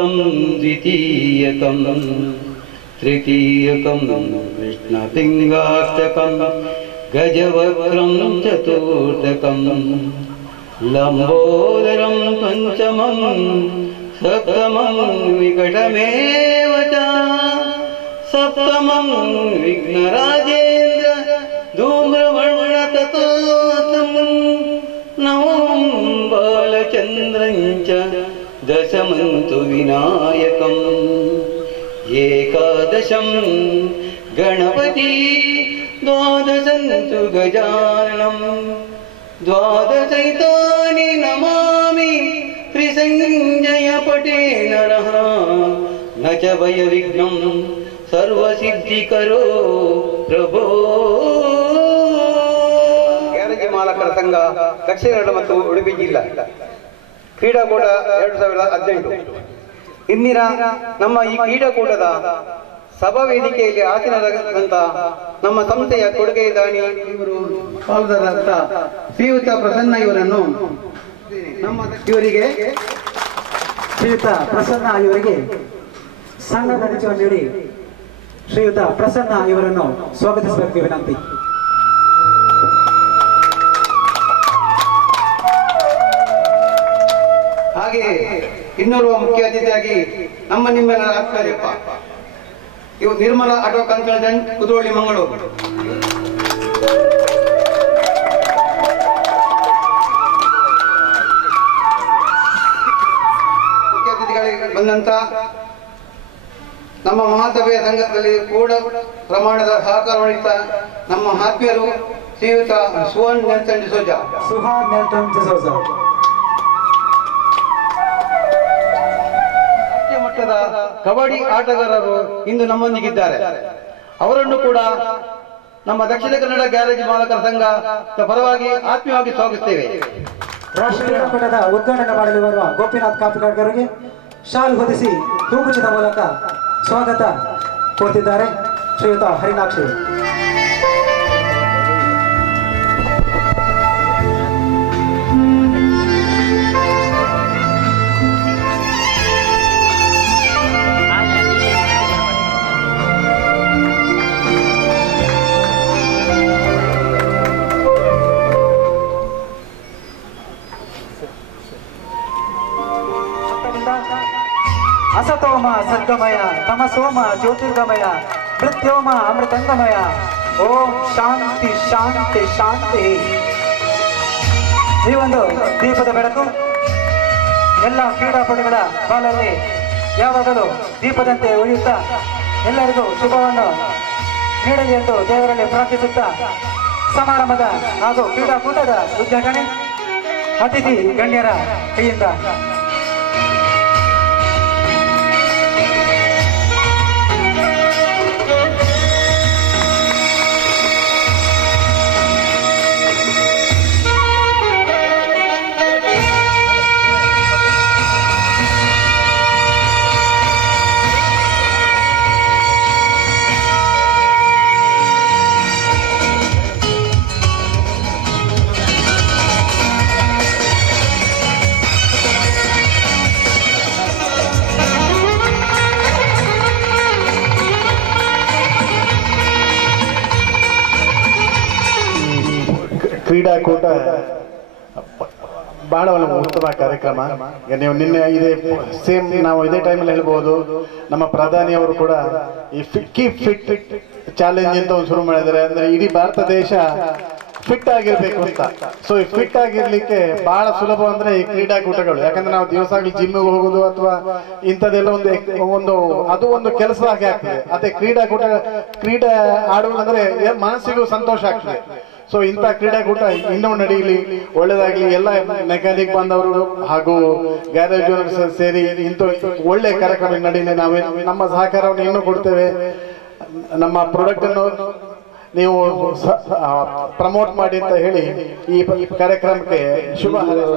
अनन्तं द्वितीयकं तृतीयकं कृष्णपिङ्गाष्टकं गजवक्त्रं चतुर्थकं लम्बोदरं पञ्चमं सप्तमं विकटमेव च सप्तमं विघ्नराजेन्द्र धूम्रवर्णततोऽस्तं नवमं बालचन्द्रं च दशमं तु विनायकम् एकादशं गणपति द्वादशं तु गजाननं द्वादशैतानि नमामि त्रिसञ्जय पटे नरः न च भयविघ्नं सर्वसिद्धिकरो प्रभो. ಗ್ಯಾರೇಜ್ ಮಾಲಕರ ಸಂಘ ದಕ್ಷಿಣ ಕನ್ನಡ ಮತ್ತು ಉಡುಪಿ ಜಿಲ್ಲಾ ಕ್ರೀಡಾಕೂಟ 2018. ಇಂದಿನ ನಮ್ಮ ಈ ಕ್ರೀಡಾಕೂಟದ ಸಭಾ ವೇದಿಕೆಯಲ್ಲಿ ಆಸೀನರಾದಂತ ನಮ್ಮ ಸಂಸ್ಥೆಯ ಕೊಡುಗೆ ದಾನಿ ಇವರು ಪಾಲ್ಗೊಳ್ಳುವಂತ ಶ್ರೀಯುತ ಪ್ರಸನ್ನ ಇವರನ್ನು ಶ್ರೀಯುತ ಪ್ರಸನ್ನ ಇವರಿಗೆ ಸಂಘದ ನಿಜವನ್ನು ನೀಡಿ ಶ್ರೀಯುತ ಪ್ರಸನ್ನ ಇವರನ್ನು ಸ್ವಾಗತಿಸಬೇಕು ವಿನಂತಿ. ಹಾಗೆ ಇನ್ನೋರ್ವ ಮುಖ್ಯ ಅತಿಥಿಯಾಗಿ ನಿಮ್ಮೆಲ್ಲರ ಆಚಾರ್ಯಪ್ಪ ಇವು ನಿರ್ಮಲಾ ಆಟೋ ಕನ್ಸಲ್ಟೆಂಟ್ ಕುದ್ರೋಳಿ ಮಂಗಳೂರು. ಮುಖ್ಯ ಅತಿಥಿಗಳಿಗೆ ಬಂದಂತ ನಮ್ಮ ಮಹಾಸಭೆಯ ಸಂಘದಲ್ಲಿ ಕೂಡ ಪ್ರಮಾಣದ ಸಹಕಾರ ನೀಡಿದ ನಮ್ಮ ಆತ್ಮೀಯರು ಶ್ರೀಯುತ ಸುಹಾನ್ ನೆಲ್ಸನ್ ಡಿಸೋಜಾ. ರಾಷ್ಟ್ರೀಯ ಮಟ್ಟದ ಕಬಡ್ಡಿ ಆಟಗಾರರು ಇಂದು ನಮ್ಮೊಂದಿಗಿದ್ದಾರೆ. ಅವರನ್ನು ಕೂಡ ನಮ್ಮ ದಕ್ಷಿಣ ಕನ್ನಡ ಗ್ಯಾರೇಜ್ ಮಾಲಕರ ಸಂಘ ಪರವಾಗಿ ಆತ್ಮೀಯವಾಗಿ ಸ್ವಾಗತಿಸುತ್ತೇವೆ. ರಾಷ್ಟ್ರೀಯ ಕ್ರೀಡಾಕೂಟದ ಉದ್ಘಾಟನೆ ಮಾಡಲು ಬರುವ ಗೋಪಿನಾಥ್ ಕಾಪಿಕಾಡ್ಕರಿಗೆ ಶಾಲು ಹೊದಿಸಿ ತೂಗುಚಿದ ಮೂಲಕ ಸ್ವಾಗತ ಕೋರುತ್ತಿದ್ದಾರೆ ಶ್ರೀಯುತ ಹರಿನಾಕ್ಷಿ. असतोम सद्गमय तमसोम ज्योतिर्गमय मृत्योम अमृतंगमय ओम शांति शांति शांति. ಈ ಒಂದು ದೀಪದ ಬೆಳಕು ಎಲ್ಲ ಕ್ರೀಡಾಪಟುಗಳ ಬಾಲಲ್ಲಿ ಯಾವಾಗಲೂ ದೀಪದಂತೆ ಉಳಿಯುತ್ತಾ ಎಲ್ಲರಿಗೂ ಶುಭವನ್ನು ನೀಡಲಿ ಎಂದು ದೇವರಲ್ಲಿ ಪ್ರಾರ್ಥಿಸುತ್ತಾ ಸಮಾರಂಭದ ಹಾಗೂ ಕ್ರೀಡಾಕೂಟದ ಉದ್ಘಾಟನೆ ಅತಿಥಿ ಗಣ್ಯರ ಕೈಯಿಂದ. ಕ್ರೀಡಾಕೂಟ ಬಹಳ ಉತ್ತಮ ಕಾರ್ಯಕ್ರಮ. ನೀವು ನಿನ್ನೆ ಇದೇ ಸೇಮ್ ನಾವು ಇದೇ ಟೈಮಲ್ಲಿ ಹೇಳ್ಬೋದು, ನಮ್ಮ ಪ್ರಧಾನಿಯವರು ಕೂಡ ಈ ಕೀಪ್ ಫಿಟ್ ಚಾಲೆಂಜ್ ಅಂತ ಒಂದು ಶುರು ಮಾಡಿದ್ದಾರೆ. ಅಂದ್ರೆ ಇಡೀ ಭಾರತ ದೇಶ ಫಿಟ್ ಆಗಿರ್ಬೇಕು ಅಂತ. ಸೊ ಈ ಫಿಟ್ ಆಗಿರ್ಲಿಕ್ಕೆ ಬಹಳ ಸುಲಭ ಅಂದ್ರೆ ಈ ಕ್ರೀಡಾಕೂಟಗಳು. ಯಾಕಂದ್ರೆ ನಾವು ದಿವಸಾಗ್ಲಿ ಜಿಮ್ಮಿಗೆ ಹೋಗುದು ಅಥವಾ ಇಂಥದ್ದೆಲ್ಲ ಒಂದು ಅದು ಒಂದು ಕೆಲಸ ಆಗಿ ಆಗ್ತದೆ. ಅದೇ ಕ್ರೀಡೆ ಆಡುವುದಂದ್ರೆ ಮನಸ್ಸಿಗೂ ಸಂತೋಷ ಆಗ್ತದೆ. ಸೊ ಇಂಥ ಕ್ರೀಡಾಕೂಟ ಇನ್ನೂ ನಡೀಲಿ, ಒಳ್ಳೇದಾಗ್ಲಿ. ಎಲ್ಲ ಮೆಕ್ಯಾನಿಕ್ ಬಂದವರು ಹಾಗೂ ಗ್ಯಾರೇಜ್ ಓನರ್ಸ್ ಸೇರಿ ಇಂಥ ಒಳ್ಳೆ ಕಾರ್ಯಕ್ರಮ ನಡೀಲಿ. ನಾವೇ ನಮ್ಮ ಸಹಕಾರವನ್ನು ಇನ್ನೂ ಕೊಡ್ತೇವೆ. ನಮ್ಮ ಪ್ರಾಡಕ್ಟ್ ಅನ್ನು ನೀವು ಪ್ರಮೋಟ್ ಮಾಡಿ ಅಂತ ಹೇಳಿ ಈ ಕಾರ್ಯಕ್ರಮಕ್ಕೆ ಶುಭ.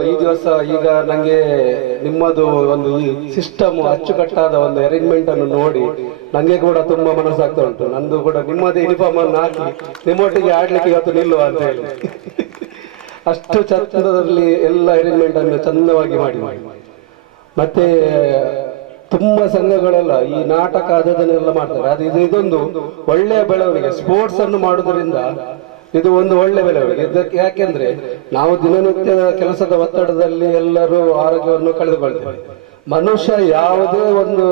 ಈ ದಿವಸ ಈಗ ನಂಗೆ ನಿಮ್ಮದು ಒಂದು ಸಿಸ್ಟಮ್ ಅಚ್ಚುಕಟ್ಟಾದ ಒಂದು ಅರೇಂಜ್ಮೆಂಟ್ ಅನ್ನು ನೋಡಿ ನಂಗೆ ಕೂಡ ತುಂಬಾ ಮನಸ್ಸಾಗ್ತಾ ಉಂಟು. ನಂದು ಕೂಡ ನಿಮ್ಮದೇ ಯೂನಿಫಾರ್ಮ್ ಅನ್ನು ಹಾಕಿ ನಿಮ್ಮೊಟ್ಟಿಗೆ ಆಡ್ಲಿಕ್ಕೆ ಇವತ್ತು ನಿಲ್ಲುವ ಅಂತ ಹೇಳಿ ಅಷ್ಟು ಚಂದದಲ್ಲಿ ಎಲ್ಲ ಅರೇಂಜ್ಮೆಂಟ್ ಅನ್ನು ಚಂದವಾಗಿ ಮಾಡಿ ಮತ್ತೆ ತುಂಬಾ ಸಂಘಗಳೆಲ್ಲ ಈ ನಾಟಕ ಅದನ್ನೆಲ್ಲ ಮಾಡ್ತಾರೆ. ಅದು ಇದೊಂದು ಒಳ್ಳೆಯ ಬೆಳವಣಿಗೆ. ಸ್ಪೋರ್ಟ್ಸ್ ಅನ್ನು ಮಾಡುವುದರಿಂದ ಇದು ಒಂದು ಒಳ್ಳೆ ಬೆಳವಣಿಗೆ. ಇದಕ್ಕೆ ಯಾಕೆಂದ್ರೆ ನಾವು ದಿನನಿತ್ಯದ ಕೆಲಸದ ಒತ್ತಡದಲ್ಲಿ ಎಲ್ಲರೂ ಆರೋಗ್ಯವನ್ನು ಕಳೆದುಕೊಳ್ತೇವೆ. ಮನುಷ್ಯ ಯಾವುದೇ ಒಂದು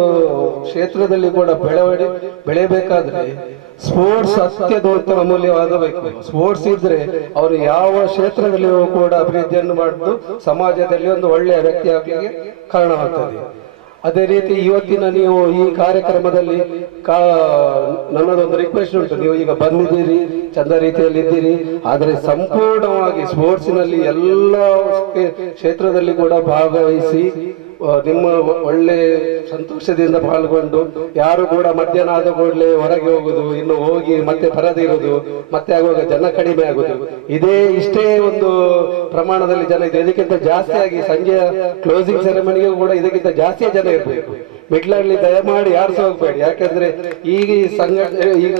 ಕ್ಷೇತ್ರದಲ್ಲಿ ಕೂಡ ಬೆಳೆಯಬೇಕಾದ್ರೆ ಸ್ಪೋರ್ಟ್ಸ್ ಅತ್ಯಂತ ಅಮೂಲ್ಯವಾಗಬೇಕು. ಸ್ಪೋರ್ಟ್ಸ್ ಇದ್ರೆ ಅವರು ಯಾವ ಕ್ಷೇತ್ರದಲ್ಲಿಯೂ ಕೂಡ ಅಭಿವೃದ್ಧಿಯನ್ನು ಮಾಡುವುದು ಸಮಾಜದಲ್ಲಿ ಒಂದು ಒಳ್ಳೆಯ ವ್ಯಕ್ತಿ ಆಗಲಿಕ್ಕೆ ಕಾರಣವಾಗ್ತದೆ. ಅದೇ ರೀತಿ ಇವತ್ತಿನ ನೀವು ಈ ಕಾರ್ಯಕ್ರಮದಲ್ಲಿ ನನ್ನದೊಂದು ರಿಕ್ವೆಸ್ಟ್ ಉಂಟು. ನೀವು ಈಗ ಬಂದಿದ್ದೀರಿ, ಚಂದ ರೀತಿಯಲ್ಲಿ ಇದ್ದೀರಿ, ಆದರೆ ಸಂಪೂರ್ಣವಾಗಿ ಸ್ಪೋರ್ಟ್ಸಿನಲ್ಲಿ ಎಲ್ಲ ಕ್ಷೇತ್ರದಲ್ಲಿ ಕೂಡ ಭಾಗವಹಿಸಿ ನಿಮ್ಮ ಒಳ್ಳೆ ಸಂತೋಷದಿಂದ ಪಾಲ್ಗೊಂಡು, ಯಾರು ಕೂಡ ಮಧ್ಯಾಹ್ನ ಆದ ಕೂಡಲೇ ಹೊರಗೆ ಹೋಗುದು, ಇನ್ನು ಹೋಗಿ ಮತ್ತೆ ಬರದಿರುವುದು, ಮತ್ತೆ ಆಗುವಾಗ ಜನ ಕಡಿಮೆ ಆಗುದು, ಇಷ್ಟೇ ಒಂದು ಪ್ರಮಾಣದಲ್ಲಿ ಜನ ಇದೆ. ಇದಕ್ಕಿಂತ ಜಾಸ್ತಿಯಾಗಿ ಸಂಜೆಯ ಕ್ಲೋಸಿಂಗ್ ಸೆರೆಮನಿಗೂ ಕೂಡ ಇದಕ್ಕಿಂತ ಜಾಸ್ತಿ ಜನ ಇರಬೇಕು. ಮಿಡ್ಲಲ್ಲಿ ದಯಮಾಡಿ ಯಾರು ಸಹ ಹೋಗ್ಬೇಡಿ. ಯಾಕಂದ್ರೆ ಈಗ ಈಗ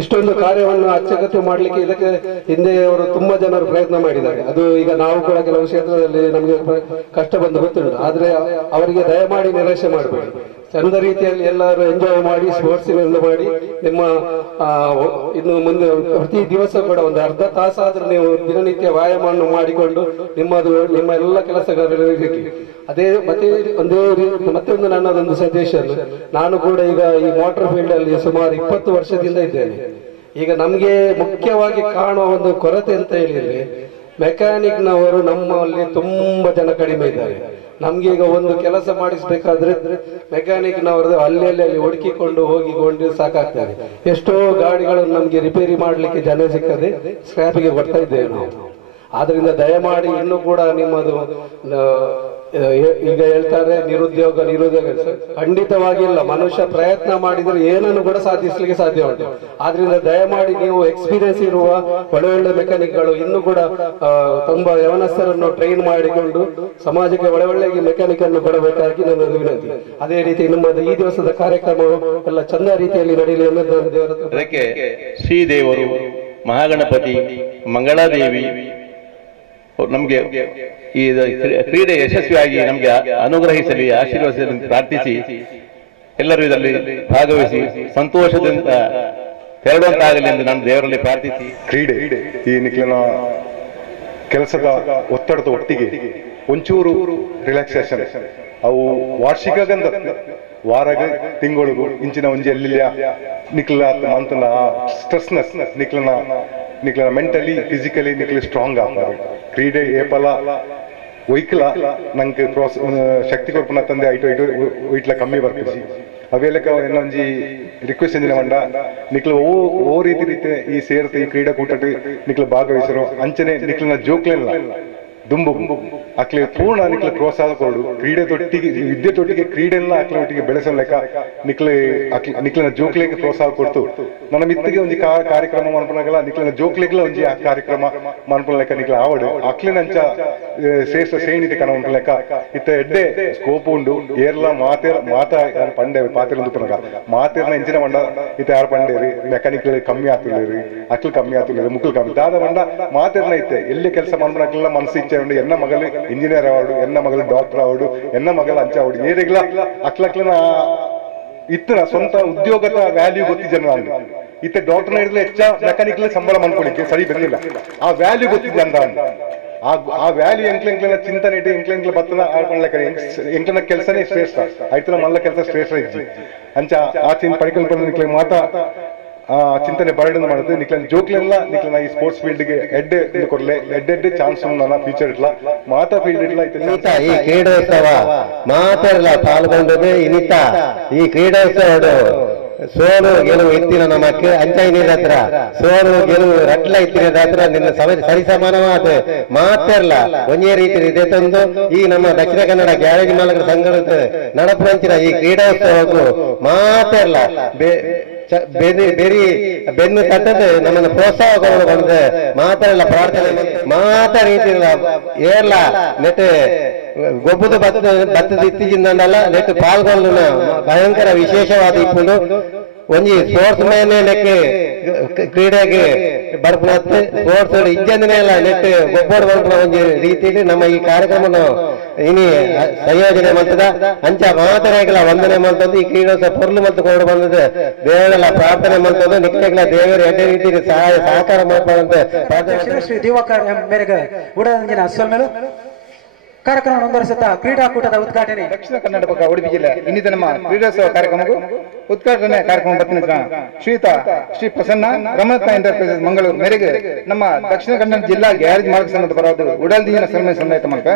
ಇಷ್ಟೊಂದು ಕಾರ್ಯವನ್ನು ಅಚ್ಚುಕಟ್ಟು ಮಾಡ್ಲಿಕ್ಕೆ ಇದಕ್ಕೆ ಹಿಂದೆ ಅವರು ತುಂಬಾ ಜನರು ಪ್ರಯತ್ನ ಮಾಡಿದ್ದಾರೆ. ಅದು ಈಗ ನಾವು ಕೂಡ ಕೆಲವು ಕ್ಷೇತ್ರದಲ್ಲಿ ನಮಗೆ ಕಷ್ಟ ಬಂದು ಗೊತ್ತುಂಟು. ಆದ್ರೆ ಅವರಿಗೆ ದಯಮಾಡಿ ನಿರಾಶೆ ಮಾಡಬೇಡಿ. ಚಂದ ರೀತಿಯಲ್ಲಿ ಎಲ್ಲರೂ ಎಂಜಾಯ್ ಮಾಡಿ, ಸ್ಪೋರ್ಟ್ಸಿನಿಂದ ಮಾಡಿ, ನಿಮ್ಮ ಇನ್ನು ಮುಂದೆ ಪ್ರತಿ ದಿವಸ ಕೂಡ ಒಂದು ಅರ್ಧ ತಾಸಾದ್ರೂ ನೀವು ದಿನನಿತ್ಯ ವ್ಯಾಯಾಮವನ್ನು ಮಾಡಿಕೊಂಡು ನಿಮ್ಮ ಎಲ್ಲ ಕೆಲಸಗಳಲ್ಲಿ ಅದೇ ಮತ್ತೊಂದು ನನ್ನದೊಂದು ಸಜೆಷನ್. ನಾನು ಕೂಡ ಈಗ ಈ ಮೋಟಾರ್ ಫೀಲ್ಡ್ ಅಲ್ಲಿ ಸುಮಾರು 20 ವರ್ಷದಿಂದ ಇದ್ದೇನೆ. ಈಗ ನಮ್ಗೆ ಮುಖ್ಯವಾಗಿ ಕಾಣುವ ಒಂದು ಕೊರತೆ ಅಂತ ಹೇಳಿದ್ರೆ, ಮೆಕ್ಯಾನಿಕ್ ನವರು ನಮ್ಮಲ್ಲಿ ತುಂಬಾ ಜನ ಕಡಿಮೆ ಇದ್ದಾರೆ. ನಮ್ಗೆ ಈಗ ಒಂದು ಕೆಲಸ ಮಾಡಿಸ್ಬೇಕಾದ್ರೆ ಮೆಕ್ಯಾನಿಕ್ ನವರದ್ದು ಅಲ್ಲಿ ಹುಡುಕಿಕೊಂಡು ಹೋಗಿಕೊಂಡು ಸಾಕಾಗ್ತದೆ. ಎಷ್ಟೋ ಗಾಡಿಗಳನ್ನು ನಮ್ಗೆ ರಿಪೇರಿ ಮಾಡ್ಲಿಕ್ಕೆ ಜನ ಸಿಕ್ಕದೆ ಸ್ಕ್ರಾಪಿಗೆ ಬರ್ತಾ ಇದ್ದೇವೆ ನಾವು. ಆದ್ರಿಂದ ದಯಮಾಡಿ ಇನ್ನೂ ಕೂಡ ನಿಮ್ಮದು ಈಗ ಹೇಳ್ತಾರೆ ನಿರುದ್ಯೋಗ ಖಂಡಿತವಾಗಿಲ್ಲ. ಮನುಷ್ಯ ಪ್ರಯತ್ನ ಮಾಡಿದ್ರೆ ಏನನ್ನು ಕೂಡ ಸಾಧಿಸ್ಲಿಕ್ಕೆ ಸಾಧ್ಯ ಉಂಟು. ಆದ್ರಿಂದ ದಯಮಾಡಿ ನೀವು ಎಕ್ಸ್ಪೀರಿಯನ್ಸ್ ಇರುವ ಒಳ್ಳೆ ಮೆಕ್ಯಾನಿಕ್ಗಳು ಇನ್ನೂ ಕೂಡ ತುಂಬಾ ಯವನಸ್ಥರನ್ನು ಟ್ರೈನ್ ಮಾಡಿಕೊಂಡು ಸಮಾಜಕ್ಕೆ ಒಳ್ಳೆ ಮೆಕ್ಯಾನಿಕ್ ಅನ್ನು ಕೊಡಬೇಕಾಗಿ ನನ್ನ ವಿನಂತಿ. ಅದೇ ರೀತಿ ನಿಮ್ಮದು ಈ ದಿವಸದ ಕಾರ್ಯಕ್ರಮವು ಎಲ್ಲ ಚಂದ ರೀತಿಯಲ್ಲಿ ನಡೆಯಲಿ ಅನ್ನೋದು ದೇವರ. ಅದಕ್ಕೆ ಶ್ರೀದೇವರು, ಮಹಾಗಣಪತಿ, ಮಂಗಳಾದೇವಿ ನಮ್ಗೆ ಈ ಕ್ರೀಡೆ ಯಶಸ್ವಿಯಾಗಿ ನಮ್ಗೆ ಅನುಗ್ರಹಿಸಲಿ, ಆಶೀರ್ವದಿಸಲಿ ಪ್ರಾರ್ಥಿಸಿ, ಎಲ್ಲರೂ ಇದರಲ್ಲಿ ಭಾಗವಹಿಸಿ ಸಂತೋಷದಿಂದ ತೆರಳುವಂತಾಗಲಿ ಎಂದು ನಾನು ದೇವರಲ್ಲಿ ಪ್ರಾರ್ಥಿಸಿ. ಕ್ರೀಡೆ ಈ ನಿಖಿಲನ ಕೆಲಸದ ಒತ್ತಡದ ಒಟ್ಟಿಗೆ ಒಂಚೂರು ರಿಲ್ಯಾಕ್ಸೇಷನ್ ಅವು ವಾರ್ಷಿಕ ವಾರಗ ತಿಂಗಳಿಗೂ ಇಂಚಿನ ಒಂಜಿ ಎಲ್ಲಿಯ ನಿಖಿಲ ಮಂತನ ಸ್ಟ್ರೆಸ್ನೆಸ್ ನಿಖಿಲನ ಮೆಂಟಲಿ ಫಿಸಿಕಲಿ ನಿಖಿಲ ಸ್ಟ್ರಾಂಗ್ ಆಗ್ತಾರೆ. ಕ್ರೀಡೆ ಏಪಲ ಒಯ್ಕಲ ನಂಗೆ ಶಕ್ತಿ ಕೊರ್ಪುನ ತಂದೆ ಇಟ್ಲ ಕಮ್ಮಿ ಬರ್ತೀವಿ ಅವೆಲ್ಲಕ ಏನೊಂಜಿ ರಿಕ್ವೆಸ್ಟ್ ಎಂದಿನ ಮಂಡ ನಿಖಿಲ ಓ ರೀತಿ ಈ ಸೇರ್ತೆ ಈ ಕ್ರೀಡಾಕೂಟ ನಿಖಿಲ ಭಾಗವಹಿಸರು ಅಂಚನೆ ನಿಖಿಲನ ಜೋಕ್ಲೆಲ್ಲ ದುಂಬು ಅಕ್ಲೆ ಪೂರ್ಣ ನಿಖಿಲ ಪ್ರೋತ್ಸಾಹ ಕೊಡು. ಕ್ರೀಡೆ ತೊಟ್ಟಿಗೆ ವಿದ್ಯೆ ತೊಟ್ಟಿಗೆ ಕ್ರೀಡೆಲ್ಲ ಅಕ್ಲೆ ಒಟ್ಟಿಗೆ ಬೆಳೆಸೋ ಲೆಕ್ಕ ನಿಖಿಲನ ಜೋಕ್ಲೆಗೆ ಪ್ರೋತ್ಸಾಹ ಕೊಡ್ತು. ನನ್ನ ಮಿತ್ತಿಗೆ ಒಂಜಿ ಕಾರ್ಯಕ್ರಮ ಮನ್ಪನಾಗಲ್ಲ ನಿಖಿಲನ ಜೋಕ್ಲೆಗ್ಲ ಒಂಜಿ ಆ ಕಾರ್ಯಕ್ರಮ ಮನ್ಪನ ಲೆಕ್ಕ ನಿಖಿಲ ಆವಡು ಅಕ್ಲೆನಂಚ ಶ್ರೇಷ್ಠ ಶ್ರೇಣಿತೆ ಕಣ ಮನ್ಪನ ಲೆಕ್ಕ ಇತ್ತ ಎಡ್ಡೆ ಸ್ಕೋಪ್ ಉಂಡು. ಏರ್ಲ ಮಾತ ಪಂಡೆ ಪಾತಿರ ತುಪ್ಪನಗ ಮಾತಿರ್ನ ಇಂಚಿನ ಮಂಡ ಇತ್ತ ಯಾರು ಪಂಡೇರಿ ಮೆಕ್ಯಾನಿಕ್ ಕಮ್ಮಿ ಆಗ್ತಿಲ್ಲ, ಅಕ್ಲು ಕಮ್ಮಿ ಆಗ್ತಿಲ್ಲ, ಮುಕ್ಳು ಕಮ್ಮಿ ದಾದ ಮಂಡ ಮಾತಿರ್ನ ಇತ್ತೆ ಎಲ್ಲಿ ಕೆಲಸ ಮನ್ಪನಾಗಲ್ಲ ಮನಸ್ಸು ಇಚ್ಛೆ ಉಂಡು. ಎನ್ನ ಮಗಳು ಇಂಜಿನಿಯರ್ ಆವಡು, ಎನ್ನ ಮಗಳು ಡಾಕ್ಟರ್ ಆವಡು, ಎನ್ನ ಮಗಳು ಅಂಚ ಆವಡು ಏರಿಗ್ಲ ಅಕ್ಲಕ್ಲನ ಇತ್ತನ ಸ್ವಂತ ಉದ್ಯೋಗದ ವ್ಯಾಲ್ಯೂ ಗೊತ್ತಿದ್ದ ನಾನು ಇತ್ತ ಡಾಕ್ಟರ್ನ ಹಿಡಿದ್ರೆ ಹೆಚ್ಚ ಮೆಕ್ಯಾನಿಕ್ ಸಂಬಳ ಮನ್ಕೊಳಿಕ್ಕೆ ಸರಿ ಬಂದಿಲ್ಲ. ಆ ವ್ಯಾಲ್ಯೂ ಗೊತ್ತಿದ್ದ ಅಂದ ಆ ವ್ಯಾಲ್ಯೂ ಎಂಕ್ಲೆಂಕ್ಲನ ಚಿಂತನೆ ಇಟ್ಟು ಎಂಕ್ಲೆಂಕ್ಲ ಬತ್ತನ ಎಂಕ್ಲನ ಕೆಲಸನೇ ಶ್ರೇಷ್ಠ ಆಯ್ತನ ಮಲ್ಲ ಕೆಲಸ ಶ್ರೇಷ್ಠ ಇಜ್ಜಿ ಅಂಚ ಆ ಪರಿಕಲ್ಪನೆ ಮಾತಾ ಆ ಚಿಂತನೆ ಬರಡ್ ಮಾಡುದು. ನಿಕ್ಲನ್ ಜೋಕ್ಲೆಲ್ಲ ನಿಕ್ಲನ ಈ ಸ್ಪೋರ್ಟ್ಸ್ ಫೀಲ್ಡ್ ಗೆ ಎಡ್ಡೆ ಕೊರ್ಲೆ ಎಡ್ಡೆ ಚಾನ್ಸ್ ನನ್ನ ಫ್ಯೂಚರ್ ಇಟ್ಲ ಮಾತಾ ಫೀಲ್ಡ್ ಇಟ್ಲ ಈ ಕ್ರೀಡೋತ್ಸವ ಮಾತಾಡಲ್ಲ ಪಾಲ್ಗೊಂಡದೆ ಇನ್ನಿತ ಈ ಕ್ರೀಡೋತ್ಸವ ಸೋಲು ಗೆಲುವು ಇತ್ತಿನ ನಮಕ್ಕೆ ಅಂಚೈನಿದ ಹತ್ರ ಸೋಲು ಗೆಲುವು ರಟ್ಲ ಇತ್ತಿನದ ಹತ್ರ ನಿನ್ನ ಸರಿ ಸಮಾನವಾದ ಮಾತಾಡಲ್ಲ ಒಂದೇ ರೀತಿ ಇದೆ ತಂದು ಈ ನಮ್ಮ ದಕ್ಷಿಣ ಕನ್ನಡ ಗ್ಯಾರೇಜ್ ಮಾಲಕರ ಸಂಘದ ನಡಪಂಚಿನ ಈ ಕ್ರೀಡೋತ್ಸವಕ್ಕೂ ಮಾತಾಡಲ್ಲ ಬೇರೆ ಬೆನ್ನು ತಟ್ಟದೆ ನಮ್ಮನ್ನು ಪ್ರೋತ್ಸಾಹಗಳು ಬಂದ್ರೆ ಮಾತಾಡಲ್ಲ ಪ್ರಾರ್ಥನೆ ಮಾತಾಡಿಲ್ಲ ಏರ್ಲ ನೆಟ್ ಗೊಬ್ಬದ ಭತ್ತದ ಇತ್ತೀಚಿಂದಲ್ಲ ನೆಟ್ಟು ಪಾಲ್ಗೊಳ್ಳುನ ಭಯಂಕರ ವಿಶೇಷವಾದ ಇಪ್ಪುಂಡು ಒಂಜಿ ಸ್ಪೋರ್ಟ್ಸ್ ಮ್ಯಾನ್ ಲೆಕ್ಕ ಕ್ರೀಡೆಗೆ ಬರ್ಪುನತ್ತೆ ಸ್ಪೋರ್ಟ್ಸ್ ಇಜ್ಜಂದನೆ ಎಲ್ಲ ನೆಟ್ಟು ಗೊಬ್ಬರ ಬರ್ಪುನ ಒಂಜಿ ರೀತಿಯಲ್ಲಿ ನಮ್ಮ ಈ ಕಾರ್ಯಕ್ರಮ ಇನಿ ಸಂಯೋಜನೆ ಮಾಡ್ತದ ಅಂಚ ಮಾತರೆಗಳ ವಂದನೆ ಮಾಡ್ತದ್ದು ಈ ಕ್ರೀಡೋತ್ಸವ ಪೊರ್ಲು ಮತ್ತು ಕೊಂಡು ಬಂದದ್ದು ದೇವರೆಲ್ಲ ಪ್ರಾರ್ಥನೆ ಮಾಡ್ತದ್ದು ನಿತ್ಯಗಳ ದೇವರು ಎಡ್ಡೆ ರೀತಿಯಲ್ಲಿ ಸಹಕಾರ ಮಾಡ್ತಾರಂತೆ ಶ್ರೀ ದಿವಾಕರ್ ಮೇರೆಗೆ ಉಡಂಜಿನ ಅಸ್ಸಲ್ಮೇಲು ಕಾರ್ಯಕ್ರಮ ಮುಂದುವರಿಸುತ್ತಾ ಕ್ರೀಡಾಕೂಟದ ಉದ್ಘಾಟನೆ ದಕ್ಷಿಣ ಕನ್ನಡ ಪಕ್ಕ ಉಡುಪಿ ಜಿಲ್ಲೆ ಇನ್ನಿತ ನಮ್ಮ ಕ್ರೀಡೋತ್ಸವ ಕಾರ್ಯಕ್ರಮಕ್ಕೂ ಉದ್ಘಾಟನೆ ಕಾರ್ಯಕ್ರಮ ಬರ್ತಿನ ಶ್ರೀಯುತ ಶ್ರೀ ಪ್ರಸನ್ನ ರಮಣತ್ನ ಎಂಟರ್ಪ್ರೈಸಸ್ ಮಂಗಳೂರು ಮೇರೆಗೆ ನಮ್ಮ ದಕ್ಷಿಣ ಕನ್ನಡ ಜಿಲ್ಲಾ ಗ್ಯಾರೇಜ್ ಮಾರ್ಗ ಸಂಘದ ಪರವಾದ ಉಡಲ್ದಿನ ಸನ್ಮಾನ ಸಂದಾಯಿತ ಮೂಲಕ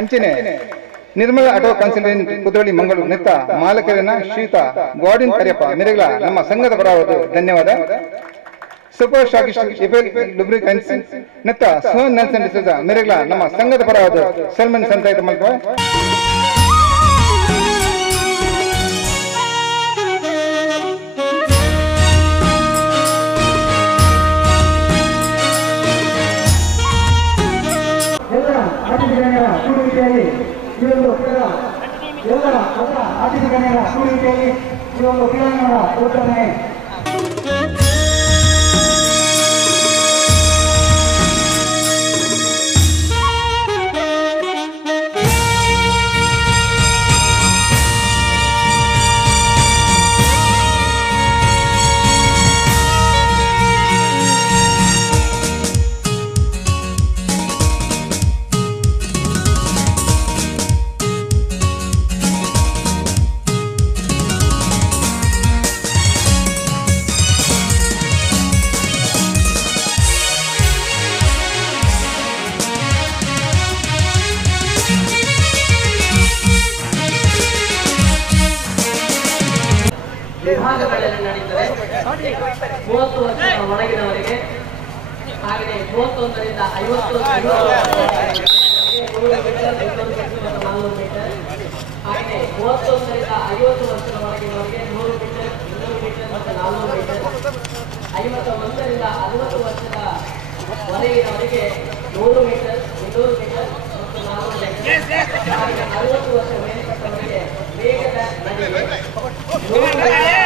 ಅಂಚನೆ ನಿರ್ಮಲ ಆಟೋ ಕನ್ಸಲ್ಟೆಂಟ್ ಕುದ್ರೋಳಿ ಮಂಗಳೂರು ನೆತ್ತ ಮಾಲಕರನ್ನ ಶ್ರೀಯುತ ಗಾರ್ಡಿನ್ ಕರಿಯಪ್ಪ ಮೇರೆಗಳ ನಮ್ಮ ಸಂಘದ ಪರವಾದ ಧನ್ಯವಾದ ಸೂಪರ್ ಸ್ಟಾಕಿಸ್ಟ್ ಲುಬ್ರಿಕೆಂಟ್ಸ್ ನೆತ್ತ ಸೋನ್ ನೆಲ್ಸನ್ ಡಿಸೋಜ ಮೇರೆಗಳ ನಮ್ಮ ಸಂಘದ ಪರವಾದ ಸನ್ಮಾನ ಸಂದಾಯಿತ ಮೂಲಕ ಆತಿಥ್ಯ ಗಣ್ಯರ ಕೂಡುವಿಕೆಯಲ್ಲಿ ಈ ಒಂದು ಕ್ರೀಡಾಂಗಣದ ಉದ್ಘಾಟನೆ ವಿಭಾಗಗಳಲ್ಲಿ ನಡೆಯುತ್ತದೆ. 30 ವರ್ಷದ ಒಳಗಿನವರಿಗೆ ಹಾಗೆಯೇ 31ರಿಂದ 50 ವರ್ಷದವರೆಗೆ 100 ಮೀಟರ್ 400 ಮೀಟರ್ ಹಾಗೆಯೇ 31ರಿಂದ 50 ವರ್ಷದ ಒಳಗಿನವರಿಗೆ 100 ಮೀಟರ್ 200 ಮೀಟರ್ ಮತ್ತು 400 ಮೀಟರ್ 51ರಿಂದ 60 ವರ್ಷದ ವರೆಗಿನವರಿಗೆ 100 ಮೀಟರ್ 200 ಮೀಟರ್ ಮತ್ತು 400 ಮೀಟರ್ ಹಾಗೆ 60 ವರ್ಷ ಮೇಲ್ಪಟ್ಟವರಿಗೆ ವೇಗದ ನಡಿಗೆ